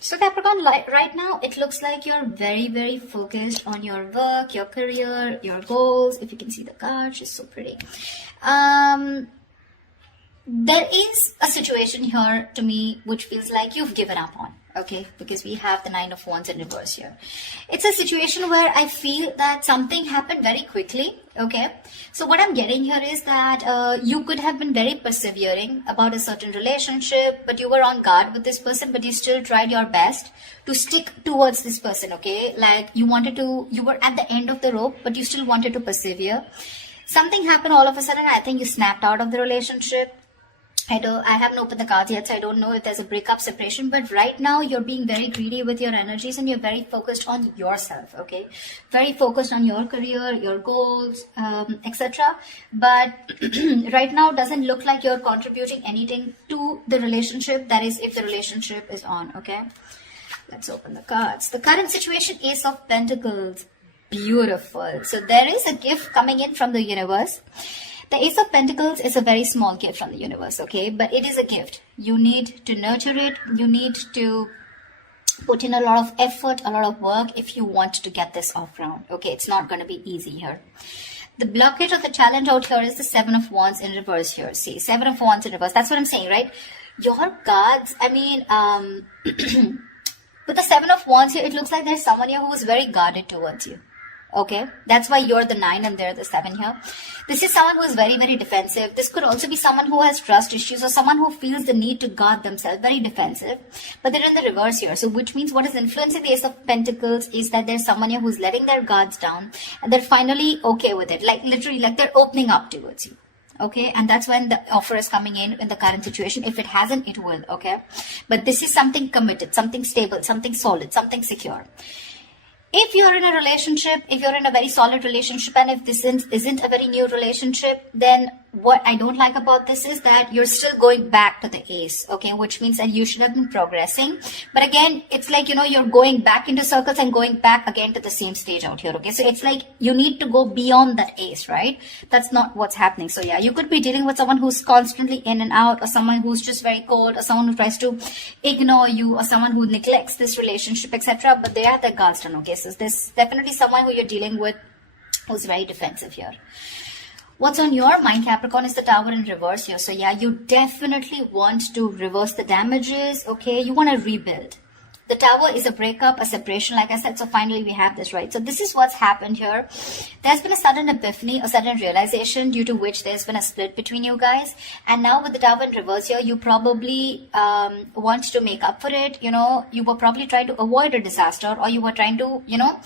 So Capricorn, right now, it looks like you're very, very focused on your work, your career, your goals. If you can see the card, she's so pretty. There is a situation here to me which feels like you've given up on, okay? Because we have the Nine of Wands in reverse here. It's a situation where I feel that something happened very quickly, okay? So what I'm getting here is that you could have been very persevering about a certain relationship, but you were on guard with this person, but you still tried your best to stick towards this person, okay? Like you were at the end of the rope, but you still wanted to persevere. Something happened all of a sudden. I think you snapped out of the relationship. I haven't opened the cards yet, so I don't know if there's a breakup, separation, but right now you're being very greedy with your energies and you're very focused on yourself, okay? Very focused on your career, your goals, etc. But right now doesn't look like you're contributing anything to the relationship, that is if the relationship is on, okay? Let's open the cards. The current situation, Ace of Pentacles. Beautiful. So there is a gift coming in from the universe. The Ace of Pentacles is a very small gift from the universe, okay? But it is a gift. You need to nurture it. You need to put in a lot of effort, a lot of work if you want to get this off ground, okay? It's not going to be easy here. The blockage of the challenge out here is the Seven of Wands in reverse here. See, Seven of Wands in reverse. That's what I'm saying, right? Your cards, I mean, with the Seven of Wands here, it looks like there's someone here who is very guarded towards you. Okay, that's why you're the 9 and they're the 7 here. This is someone who is very, very defensive. This could also be someone who has trust issues or someone who feels the need to guard themselves, very defensive. But they're in the reverse here. So which means what is influencing the Ace of Pentacles is that there's someone here who's letting their guards down and they're finally okay with it. Like literally, like they're opening up towards you. Okay, and that's when the offer is coming in the current situation. If it hasn't, it will, okay? But this is something committed, something stable, something solid, something secure. If you're in a relationship, if you're in a very solid relationship, and if this isn't a very new relationship, then what I don't like about this is that you're still going back to the Ace, okay, which means that you should have been progressing. But again, it's like, you know, you're going back into circles and going back again to the same stage out here, okay? So it's like you need to go beyond that Ace, right? That's not what's happening. So yeah, you could be dealing with someone who's constantly in and out, or someone who's just very cold, or someone who tries to ignore you, or someone who neglects this relationship, etc. But they have their guards done, okay? So there's definitely someone who you're dealing with who's very defensive here. What's on your mind, Capricorn, is the Tower in reverse here. So yeah, you definitely want to reverse the damages, okay? You want to rebuild. The Tower is a breakup, a separation, like I said. So finally we have this, right? So this is what's happened here. There's been a sudden epiphany, a sudden realization due to which there's been a split between you guys. And now with the Tower in reverse here, you probably want to make up for it. You know, you were probably trying to avoid a disaster, or you were trying to, you know,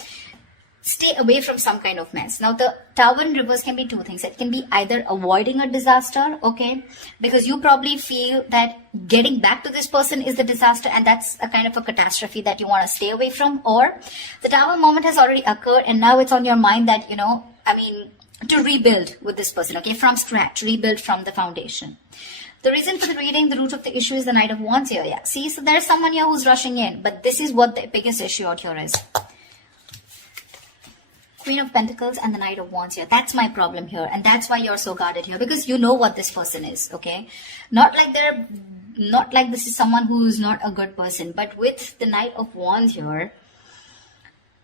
stay away from some kind of mess. Now, the Tower in reverse can be two things. It can be either avoiding a disaster, okay, because you probably feel that getting back to this person is the disaster and that's a kind of a catastrophe that you want to stay away from, or the Tower moment has already occurred and now it's on your mind that, you know, I mean, to rebuild with this person, okay, from scratch, rebuild from the foundation. The reason for the reading, the root of the issue is the Knight of Wands here, yeah. See, so there's someone here who's rushing in, but this is what the biggest issue out here is. Queen of Pentacles and the Knight of Wands here. That's my problem here. And that's why you're so guarded here. Because you know what this person is, okay? Not like this is someone who's not a good person. But with the Knight of Wands here,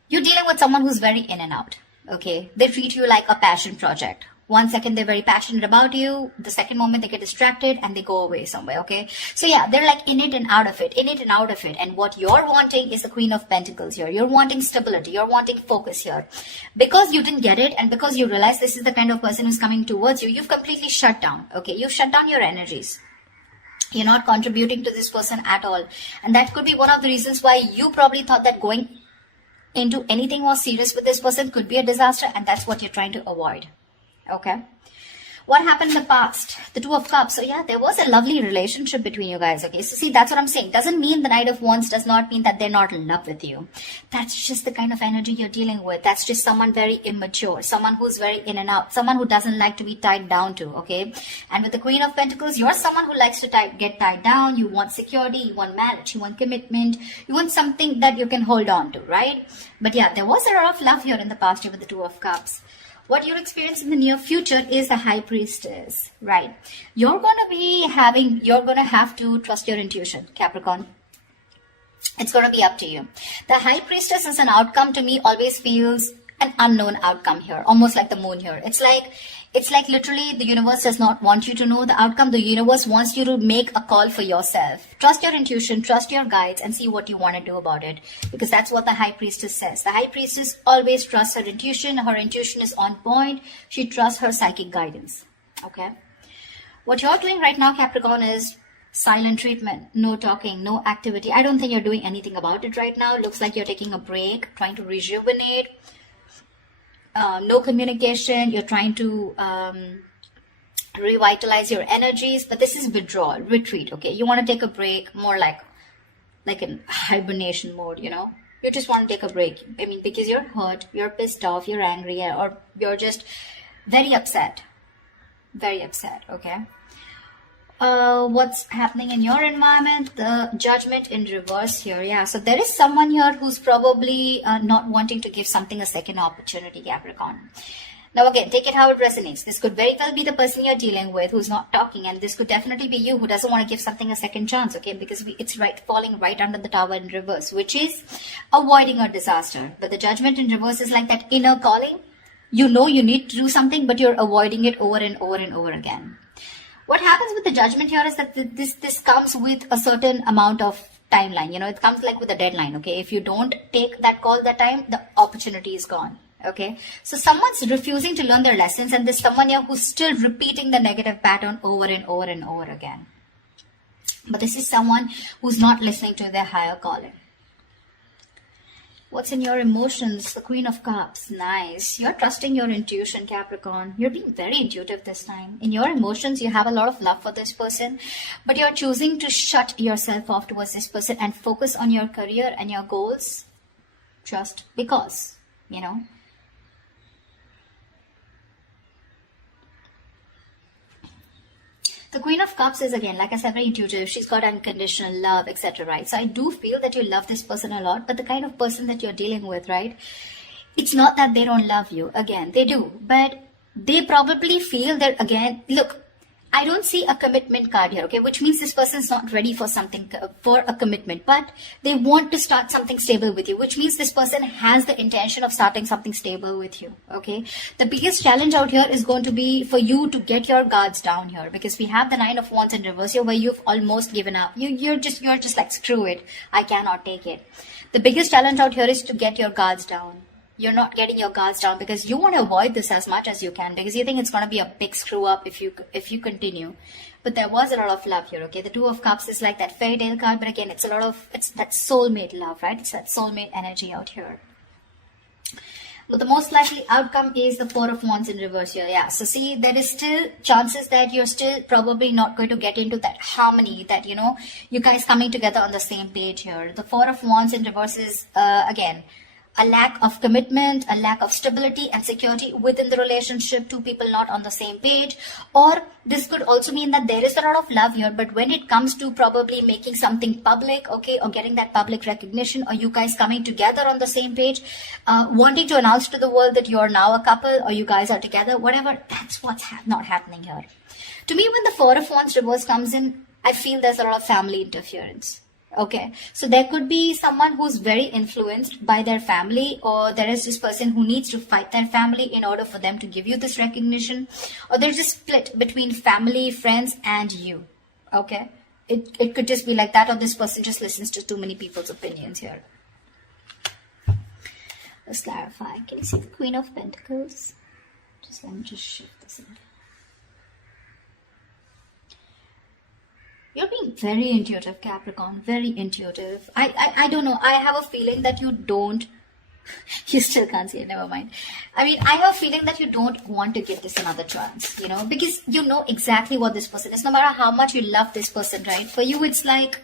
you're dealing with someone who's very in and out, okay? They treat you like a passion project. 1 second they're very passionate about you, the second moment they get distracted and they go away somewhere, okay? So yeah, they're like in it and out of it, in it and out of it. And what you're wanting is the Queen of Pentacles here. You're wanting stability, you're wanting focus here. Because you didn't get it and because you realize this is the kind of person who's coming towards you, you've completely shut down, okay? You've shut down your energies. You're not contributing to this person at all. And that could be one of the reasons why you probably thought that going into anything more serious with this person could be a disaster, and that's what you're trying to avoid. Okay, what happened in the past? The Two of Cups. So yeah, there was a lovely relationship between you guys. Okay, so see, that's what I'm saying. Doesn't mean the Knight of Wands does not mean that they're not in love with you. That's just the kind of energy you're dealing with. That's just someone very immature, someone who's very in and out, someone who doesn't like to be tied down to. Okay, and with the Queen of Pentacles, you're someone who likes to get tied down. You want security, you want marriage, you want commitment, you want something that you can hold on to, right? But yeah, there was a lot of love here in the past year with the Two of Cups. What you'll experience in the near future is the High Priestess, right? You're going to have to trust your intuition, Capricorn. It's going to be up to you. The High Priestess as an outcome to me always feels an unknown outcome here, almost like the moon here. It's like literally the universe does not want you to know the outcome. The universe wants you to make a call for yourself. Trust your intuition, trust your guides, and see what you want to do about it. Because that's what the High Priestess says. The High Priestess always trusts her intuition. Her intuition is on point. She trusts her psychic guidance. Okay. What you're doing right now, Capricorn, is silent treatment, no talking, no activity. I don't think you're doing anything about it right now. Looks like you're taking a break, trying to rejuvenate. No communication. You're trying to revitalize your energies, but this is withdrawal, retreat. Okay, you want to take a break, more like in hibernation mode. You know, you just want to take a break. I mean, because you're hurt, you're pissed off, you're angry, or you're just very upset. Very upset. Okay. What's happening in your environment? The Judgment in reverse here. Yeah, so there is someone here who's probably not wanting to give something a second opportunity, Capricorn. Now again, take it how it resonates. This could very well be the person you're dealing with who's not talking, and this could definitely be you who doesn't want to give something a second chance, okay? Because it's falling right under the Tower in reverse, which is avoiding a disaster. But the Judgment in reverse is like that inner calling. You know you need to do something, but you're avoiding it over and over and over again. What happens with the Judgment here is that this comes with a certain amount of timeline. You know, it comes like with a deadline, okay? If you don't take that call that time, the opportunity is gone, okay? So someone's refusing to learn their lessons, and there's someone here who's still repeating the negative pattern over and over and over again. But this is someone who's not listening to their higher calling. What's in your emotions? The Queen of Cups. Nice. You're trusting your intuition, Capricorn. You're being very intuitive this time. In your emotions, you have a lot of love for this person, but you're choosing to shut yourself off towards this person and focus on your career and your goals just because, you know. The Queen of Cups is, again, like I said, very intuitive. She's got unconditional love, etc., right? So I do feel that you love this person a lot, but the kind of person that you're dealing with, right? It's not that they don't love you. Again, they do. But they probably feel that, again, look, I don't see a commitment card here, okay? Which means this person's not ready for something, for a commitment. But they want to start something stable with you, which means this person has the intention of starting something stable with you, okay? The biggest challenge out here is going to be for you to get your guards down here, because we have the Nine of Wands in reverse here where you've almost given up. You're just like, screw it. I cannot take it. The biggest challenge out here is to get your guards down. You're not getting your guards down because you want to avoid this as much as you can, because you think it's going to be a big screw up if you continue. But there was a lot of love here, okay? The Two of Cups is like that fairy tale card, but again, it's that soulmate love, right? It's that soulmate energy out here. But the most likely outcome is the Four of Wands in reverse here. Yeah, so see, there is still chances that you're still probably not going to get into that harmony, that, you know, you guys coming together on the same page here. The Four of Wands in reverse is, again, a lack of commitment, a lack of stability and security within the relationship, two people not on the same page. Or this could also mean that there is a lot of love here, but when it comes to probably making something public, okay, or getting that public recognition, or you guys coming together on the same page, wanting to announce to the world that you're now a couple or you guys are together, whatever, that's what's not happening here. To me, when the Four of Wands reverse comes in, I feel there's a lot of family interference. Okay, so there could be someone who's very influenced by their family, or there is this person who needs to fight their family in order for them to give you this recognition, or there's a split between family, friends, and you. Okay, it could just be like that, or this person just listens to too many people's opinions here. Let's clarify. Can you see the Queen of Pentacles? Let me just shift this in. You're being very intuitive, Capricorn, very intuitive. I don't know. I have a feeling that you don't, you still can't see it, never mind. I mean, I have a feeling that you don't want to give this another chance, you know, because you know exactly what this person is. No matter how much you love this person, right? For you, it's like,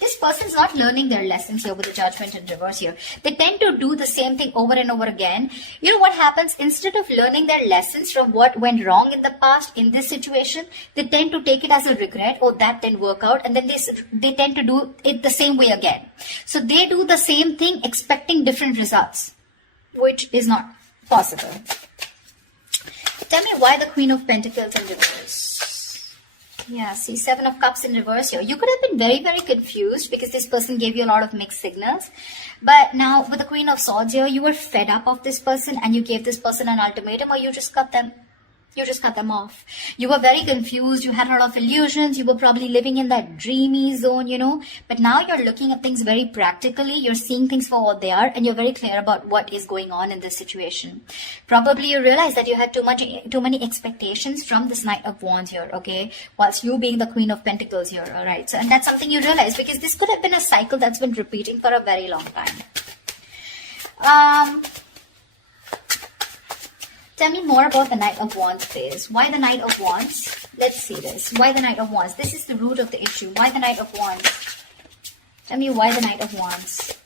this person's not learning their lessons here with the Judgment in reverse here. They tend to do the same thing over and over again. You know what happens? Instead of learning their lessons from what went wrong in the past in this situation, they tend to take it as a regret. Oh, that didn't work out. And then they tend to do it the same way again. So they do the same thing expecting different results, which is not possible. Tell me why the Queen of Pentacles in reverse. Yeah, see, Seven of Cups in reverse here. You could have been very, very confused because this person gave you a lot of mixed signals. But now with the Queen of Swords here, you were fed up of this person and you gave this person an ultimatum, or you just cut them. You just cut them off. You were very confused. You had a lot of illusions. You were probably living in that dreamy zone, you know. But now you're looking at things very practically. You're seeing things for what they are, and you're very clear about what is going on in this situation. Probably you realize that you had too many expectations from this Knight of Wands here, okay? Whilst you being the Queen of Pentacles here, all right? So, and that's something you realize because this could have been a cycle that's been repeating for a very long time. Tell me more about the Knight of Wands phase. Why the Knight of Wands? Let's see this. Why the Knight of Wands? This is the root of the issue. Why the Knight of Wands? Tell me why the Knight of Wands.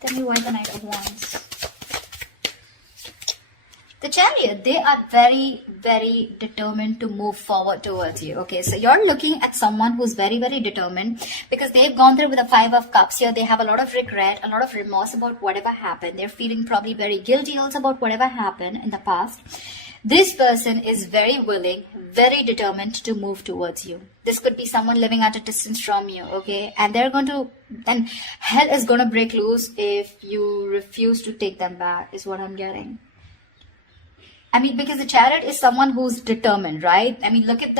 Tell me why the Knight of Wands. The Chariot, they are very, very determined to move forward towards you. Okay, so you're looking at someone who's very, very determined because they've gone through with the Five of Cups here. They have a lot of regret, a lot of remorse about whatever happened. They're feeling probably very guilty also about whatever happened in the past. This person is very willing, very determined to move towards you. This could be someone living at a distance from you, okay? And and hell is going to break loose if you refuse to take them back, is what I'm getting. I mean, because the Chariot is someone who's determined, right? I mean, look at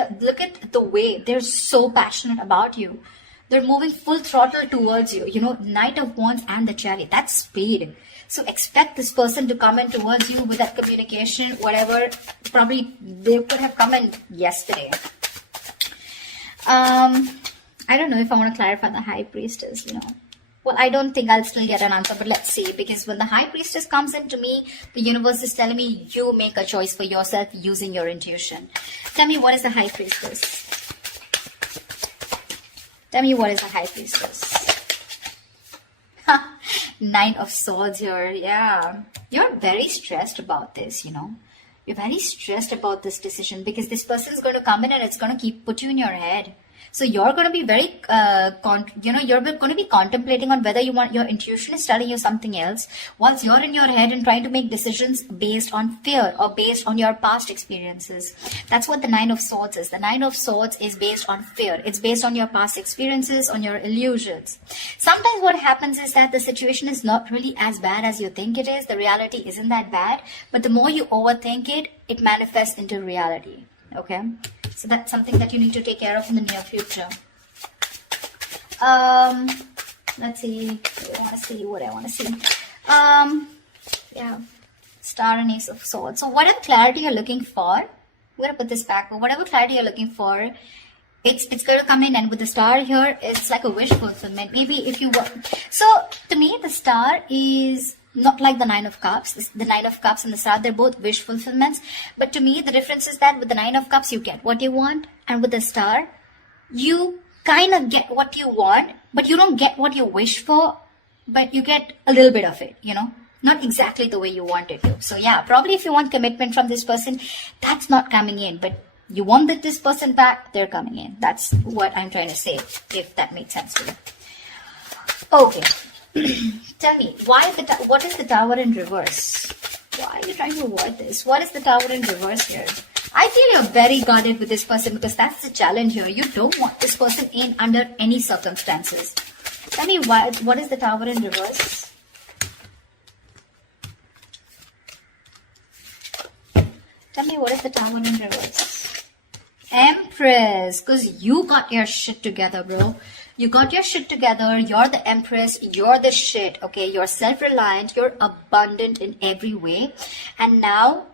the way they're so passionate about you. They're moving full throttle towards you. You know, Knight of Wands and the Chariot, that's speed. So expect this person to come in towards you with that communication, whatever. Probably they could have come in yesterday. I don't know if I want to clarify the High Priestess, you know. Well, I don't think I'll still get an answer, but let's see. Because when the High Priestess comes into me, the universe is telling me you make a choice for yourself using your intuition. Tell me, what is the High Priestess? Tell me, what is the High Priestess? Nine of Swords here. Yeah. You're very stressed about this, you know. You're very stressed about this decision because this person is going to come in and it's going to put you in your head. So you're going to be very, you're going to be contemplating on whether your intuition is telling you something else, whilst you're in your head and trying to make decisions based on fear or based on your past experiences. That's what the Nine of Swords is. The Nine of Swords is based on fear. It's based on your past experiences, on your illusions. Sometimes what happens is that the situation is not really as bad as you think it is. The reality isn't that bad, but the more you overthink it, it manifests into reality. Okay? So that's something that you need to take care of in the near future. Let's see. What I want to see. Yeah. Star and Ace of Swords. So whatever clarity you're looking for, I'm going to put this back. But whatever clarity you're looking for, it's going to come in. And with the star here, it's like a wish fulfillment. Maybe if you want. So to me, the star is not like the Nine of Cups. The Nine of Cups and the Star, they're both wish fulfillments. But to me, the difference is that with the Nine of Cups, you get what you want. And with the Star, you kind of get what you want, but you don't get what you wish for, but you get a little bit of it, you know. Not exactly the way you want it to. So yeah, probably if you want commitment from this person, that's not coming in. But you want this person back, they're coming in. That's what I'm trying to say, if that makes sense to you. Okay. Tell me, what is the Tower in reverse? Why are you trying to avoid this? What is the Tower in reverse here? I feel you're very guarded with this person because that's the challenge here. You don't want this person in under any circumstances. Tell me, what is the Tower in reverse? Tell me, what is the Tower in reverse? Empress, because you got your shit together, bro. You got your shit together. You're the Empress. You're the shit. Okay. You're self-reliant. You're abundant in every way. And now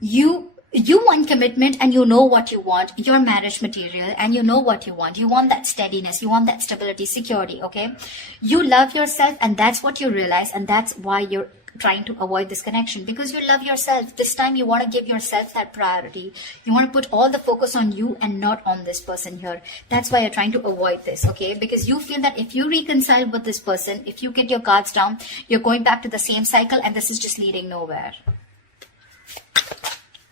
you want commitment and you know what you want. You're marriage material and you know what you want. You want that steadiness. You want that stability, security. Okay. You love yourself and that's what you realize. And that's why you're trying to avoid this connection because you love yourself. This time you want to give yourself that priority. You want to put all the focus on you and not on this person here. That's why you're trying to avoid this, okay? Because you feel that if you reconcile with this person, if you get your cards down, you're going back to the same cycle and this is just leading nowhere.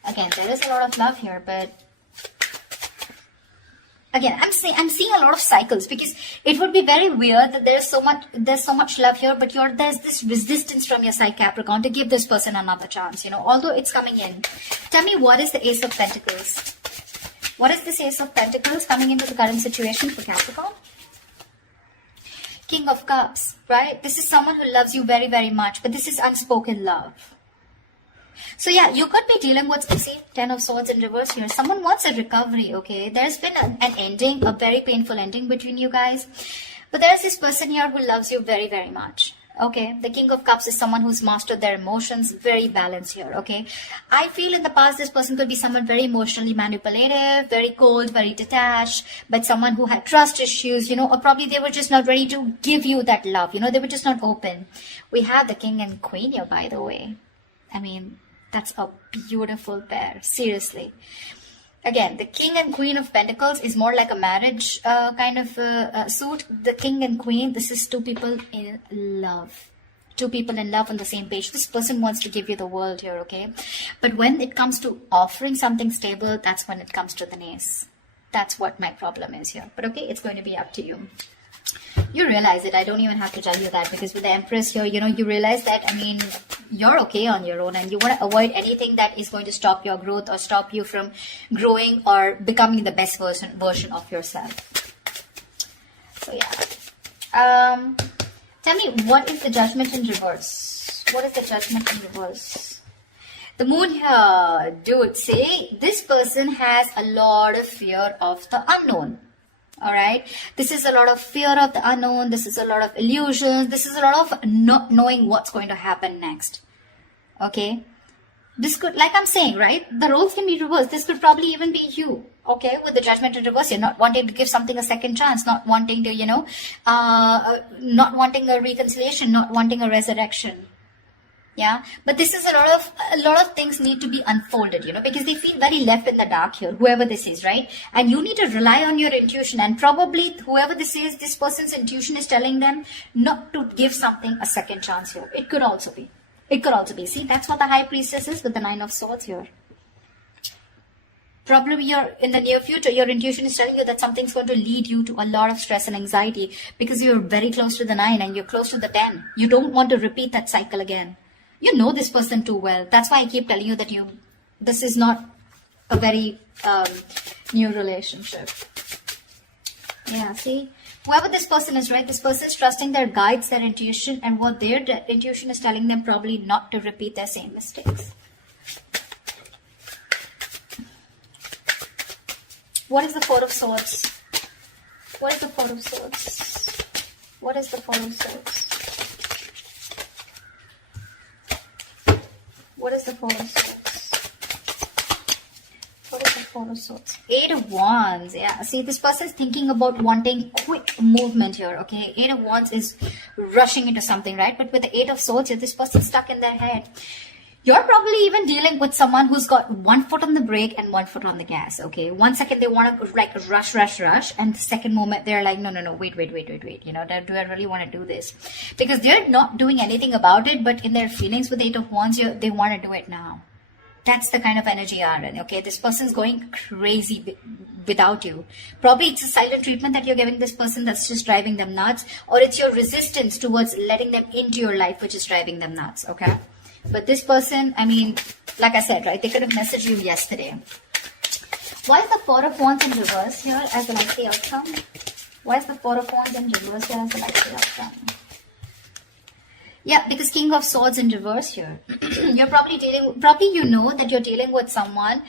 Again, there is a lot of love here, but Again, I'm seeing a lot of cycles, because it would be very weird that there's so much love here, but there's this resistance from your side, Capricorn, to give this person another chance, although it's coming in. Tell me, what is the Ace of Pentacles? What is this Ace of Pentacles coming into the current situation for Capricorn? King of Cups, right? This is someone who loves you very, very much, but this is unspoken love. So yeah, you could be dealing with, see, Ten of Swords in reverse here. Someone wants a recovery, okay? There's been an ending, a very painful ending between you guys. But there's this person here who loves you very, very much. Okay, the King of Cups is someone who's mastered their emotions, very balanced here, okay? I feel in the past this person could be someone very emotionally manipulative, very cold, very detached, but someone who had trust issues, or probably they were just not ready to give you that love, they were just not open. We have the King and Queen here, by the way. I mean, that's a beautiful pair, seriously. Again, the King and Queen of Pentacles is more like a marriage kind of suit. The King and Queen, this is two people in love. Two people in love on the same page. This person wants to give you the world here, okay? But when it comes to offering something stable, that's when it comes to the ace. That's what my problem is here. But okay, it's going to be up to you. You realize it. I don't even have to tell you that, because with the Empress here, you realize that, I mean, you're okay on your own, and you want to avoid anything that is going to stop your growth or stop you from growing or becoming the best version of yourself. So yeah. Tell me, what is the Judgment in reverse? What is the Judgment in reverse? The Moon here, dude, say this person has a lot of fear of the unknown. Alright, this is a lot of fear of the unknown. This is a lot of illusions. This is a lot of not knowing what's going to happen next. Okay, this could, like I'm saying, right, the roles can be reversed. This could probably even be you. Okay, with the Judgment in reverse, you're not wanting to give something a second chance, not wanting to, not wanting a reconciliation, not wanting a resurrection. Yeah, but this is a lot of things need to be unfolded, because they feel very left in the dark here, whoever this is, right? And you need to rely on your intuition, and probably whoever this is, this person's intuition is telling them not to give something a second chance here. It could also be. See, that's what the High Priestess is with the Nine of Swords here. Probably in the near future, your intuition is telling you that something's going to lead you to a lot of stress and anxiety, because you're very close to the 9 and you're close to the 10. You don't want to repeat that cycle again. You know this person too well. That's why I keep telling you that this is not a very new relationship. Yeah, see, whoever this person is, right, this person is trusting their guides, their intuition, and what their intuition is telling them probably not to repeat their same mistakes. What is the Four of Swords? What is the Four of Swords? What is the Four of Swords? What is the Four of Swords? What is the Four of Swords? Eight of Wands. Yeah, see, this person is thinking about wanting quick movement here, okay? Eight of Wands is rushing into something, right? But with the Eight of Swords here, this person is stuck in their head. You're probably even dealing with someone who's got one foot on the brake and one foot on the gas, okay? 1 second they want to like rush, and the second moment they're like, no, wait. Do I really want to do this? Because they're not doing anything about it, but in their feelings with Eight of Wands, they want to do it now. That's the kind of energy you are in, okay? This person's going crazy without you. Probably it's a silent treatment that you're giving this person that's just driving them nuts, or it's your resistance towards letting them into your life which is driving them nuts, okay? But this person, I mean, like I said, right, they could have messaged you yesterday. Why is the Four of Wands in reverse here as a likely outcome? Why is the Four of Wands in reverse here as a likely outcome? Yeah, because King of Swords in reverse here. You're probably you know that you're dealing with someone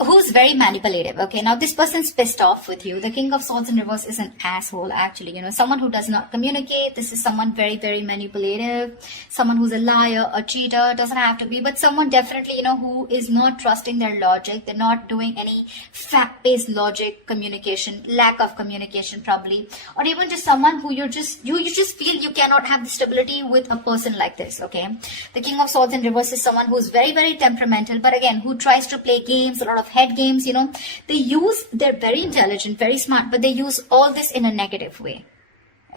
who's very manipulative, okay? Now, this person's pissed off with you. The King of Swords in reverse is an asshole, actually. Someone who does not communicate. This is someone very, very manipulative. Someone who's a liar, a cheater. Doesn't have to be, but someone definitely, who is not trusting their logic. They're not doing any fact-based logic communication, lack of communication, probably. Or even just someone who you just feel you cannot have the stability with a person like this, okay? The King of Swords in reverse is someone who's very, very temperamental, but again, who tries to play games, a lot of head games, they're very intelligent, very smart, but they use all this in a negative way.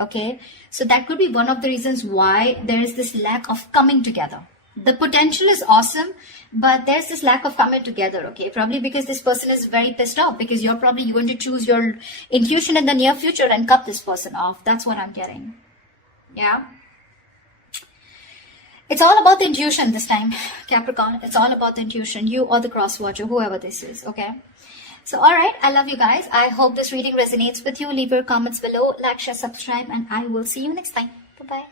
Okay, so that could be one of the reasons why there is this lack of coming together. The potential is awesome, but there's this lack of coming together, okay? Probably because this person is very pissed off, because you're probably going to choose your intuition in the near future and cut this person off. That's what I'm getting. Yeah. It's all about the intuition this time, Capricorn. It's all about the intuition. You or the cross watcher, whoever this is, okay? So, alright, I love you guys. I hope this reading resonates with you. Leave your comments below, like, share, subscribe, and I will see you next time. Bye-bye.